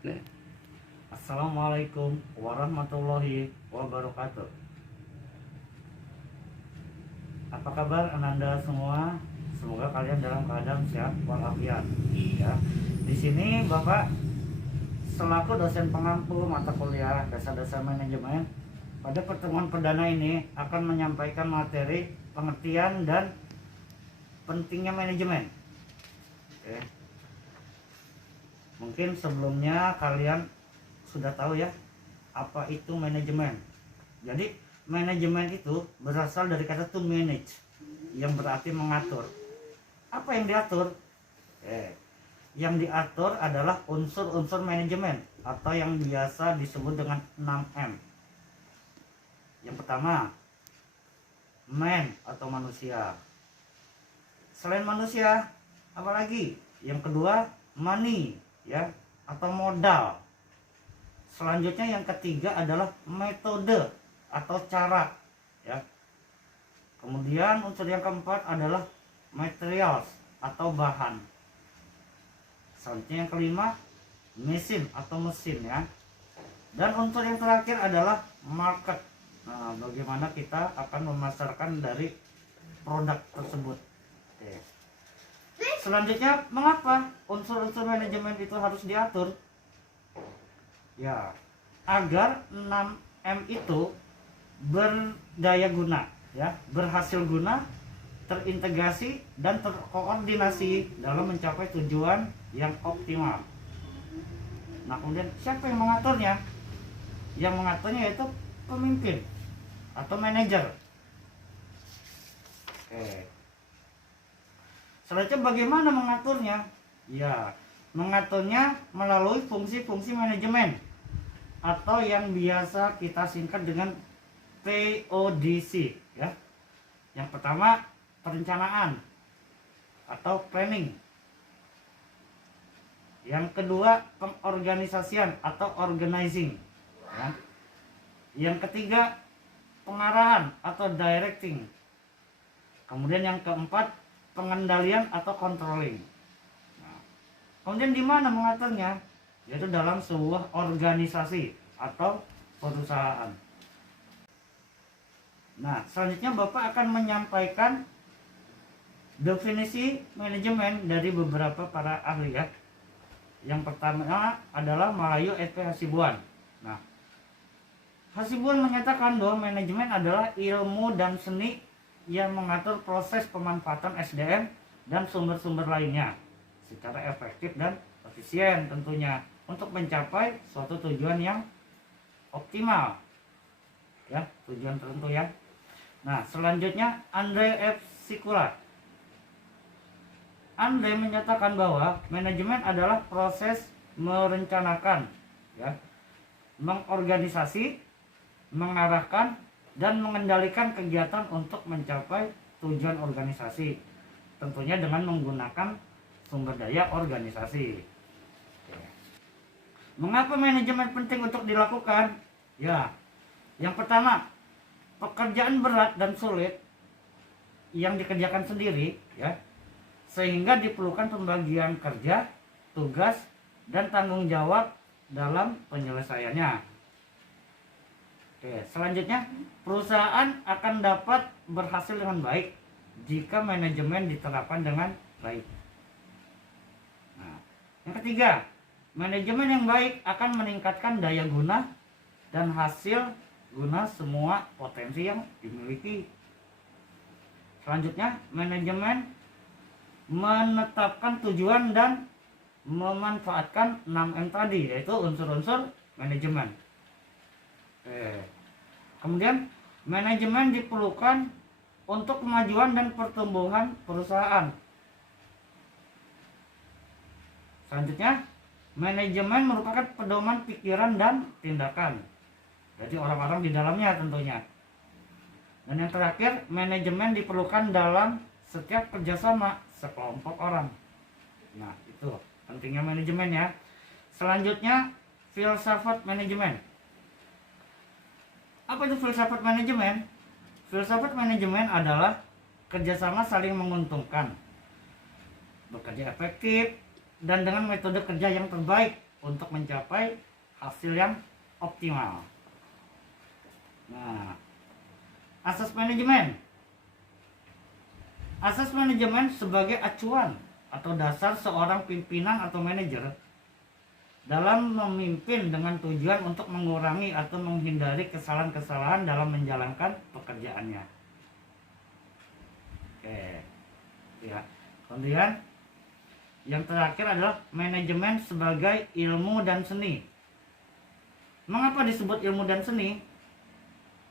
Nih. Assalamualaikum warahmatullahi wabarakatuh. Apa kabar Ananda semua? Semoga kalian dalam keadaan sehat walafiat. Ya. Di sini Bapak selaku dosen pengampu mata kuliah dasar-dasar manajemen, pada pertemuan perdana ini akan menyampaikan materi pengertian dan pentingnya manajemen. Oke. Mungkin sebelumnya kalian sudah tahu ya apa itu manajemen. Jadi manajemen itu berasal dari kata to manage, yang berarti mengatur. Apa yang diatur? Yang diatur adalah unsur-unsur manajemen atau yang biasa disebut dengan 6M. Yang pertama, man atau manusia. Selain manusia, apalagi? Yang kedua, money, ya, atau modal. Selanjutnya yang ketiga adalah metode atau cara, ya. Kemudian unsur yang keempat adalah materials atau bahan. Selanjutnya yang kelima, mesin atau mesin, ya. Dan unsur yang terakhir adalah market. Nah, bagaimana kita akan memasarkan dari produk tersebut. Oke. Selanjutnya, mengapa unsur-unsur manajemen itu harus diatur? Ya, agar 6M itu berdaya guna, ya, berhasil guna, terintegrasi dan terkoordinasi dalam mencapai tujuan yang optimal. Nah, kemudian siapa yang mengaturnya? Yang mengaturnya yaitu pemimpin atau manajer. Oke. Selanjutnya bagaimana mengaturnya? Ya, mengaturnya melalui fungsi-fungsi manajemen atau yang biasa kita singkat dengan PODC, ya. Yang pertama, perencanaan atau planning. Yang kedua, pengorganisasian atau organizing, ya. Yang ketiga, pengarahan atau directing. Kemudian yang keempat, pengendalian atau controlling. Nah, kemudian di mana mengaturnya? Yaitu dalam sebuah organisasi atau perusahaan. Nah, selanjutnya Bapak akan menyampaikan definisi manajemen dari beberapa para ahli, ya. Yang pertama adalah Malayu SP Hasibuan. Nah, Hasibuan menyatakan bahwa manajemen adalah ilmu dan seni yang mengatur proses pemanfaatan SDM dan sumber-sumber lainnya secara efektif dan efisien tentunya untuk mencapai suatu tujuan yang optimal, ya, tujuan tertentu, ya. Nah, selanjutnya Andre F. Sikula. Andre menyatakan bahwa manajemen adalah proses merencanakan, ya, mengorganisasi, mengarahkan dan mengendalikan kegiatan untuk mencapai tujuan organisasi, tentunya dengan menggunakan sumber daya organisasi. Mengapa manajemen penting untuk dilakukan? Ya, yang pertama, pekerjaan berat dan sulit yang dikerjakan sendiri, ya, sehingga diperlukan pembagian kerja, tugas, dan tanggung jawab dalam penyelesaiannya. Oke, selanjutnya, perusahaan akan dapat berhasil dengan baik jika manajemen diterapkan dengan baik. Nah, yang ketiga, manajemen yang baik akan meningkatkan daya guna dan hasil guna semua potensi yang dimiliki. Selanjutnya, manajemen menetapkan tujuan dan memanfaatkan 6M tadi, yaitu unsur-unsur manajemen. Kemudian manajemen diperlukan untuk kemajuan dan pertumbuhan perusahaan. Selanjutnya, manajemen merupakan pedoman pikiran dan tindakan, jadi orang-orang di dalamnya tentunya. Dan yang terakhir, manajemen diperlukan dalam setiap kerjasama sekelompok orang. Nah, itu pentingnya manajemen, ya. Selanjutnya, filsafat manajemen. Apa itu filsafat manajemen? Filsafat manajemen adalah kerjasama saling menguntungkan, bekerja efektif, dan dengan metode kerja yang terbaik untuk mencapai hasil yang optimal. Nah, asas manajemen. Asas manajemen sebagai acuan atau dasar seorang pimpinan atau manajer dalam memimpin dengan tujuan untuk mengurangi atau menghindari kesalahan-kesalahan dalam menjalankan pekerjaannya. Oke, ya. Kemudian yang terakhir adalah manajemen sebagai ilmu dan seni. Mengapa disebut ilmu dan seni?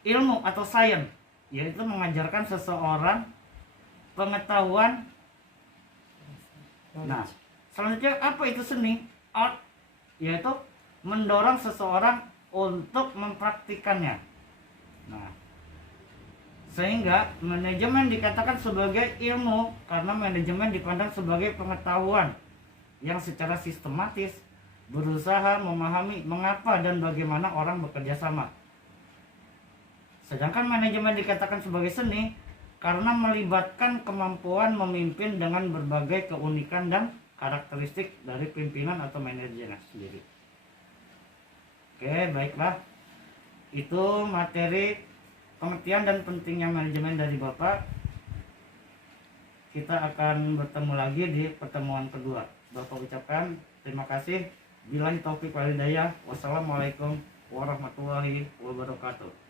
Ilmu atau sains, yaitu mengajarkan seseorang pengetahuan. Nah, selanjutnya apa itu seni? Art, yaitu mendorong seseorang untuk mempraktikannya. Nah, sehingga manajemen dikatakan sebagai ilmu karena manajemen dipandang sebagai pengetahuan yang secara sistematis berusaha memahami mengapa dan bagaimana orang bekerja sama. Sedangkan manajemen dikatakan sebagai seni karena melibatkan kemampuan memimpin dengan berbagai keunikan dan karakteristik dari pimpinan atau manajernya sendiri. Oke, baiklah. Itu materi pengertian dan pentingnya manajemen dari Bapak. Kita akan bertemu lagi di pertemuan kedua. Bapak ucapkan terima kasih. Billahi taufiq wal hidayah. Wassalamualaikum warahmatullahi wabarakatuh.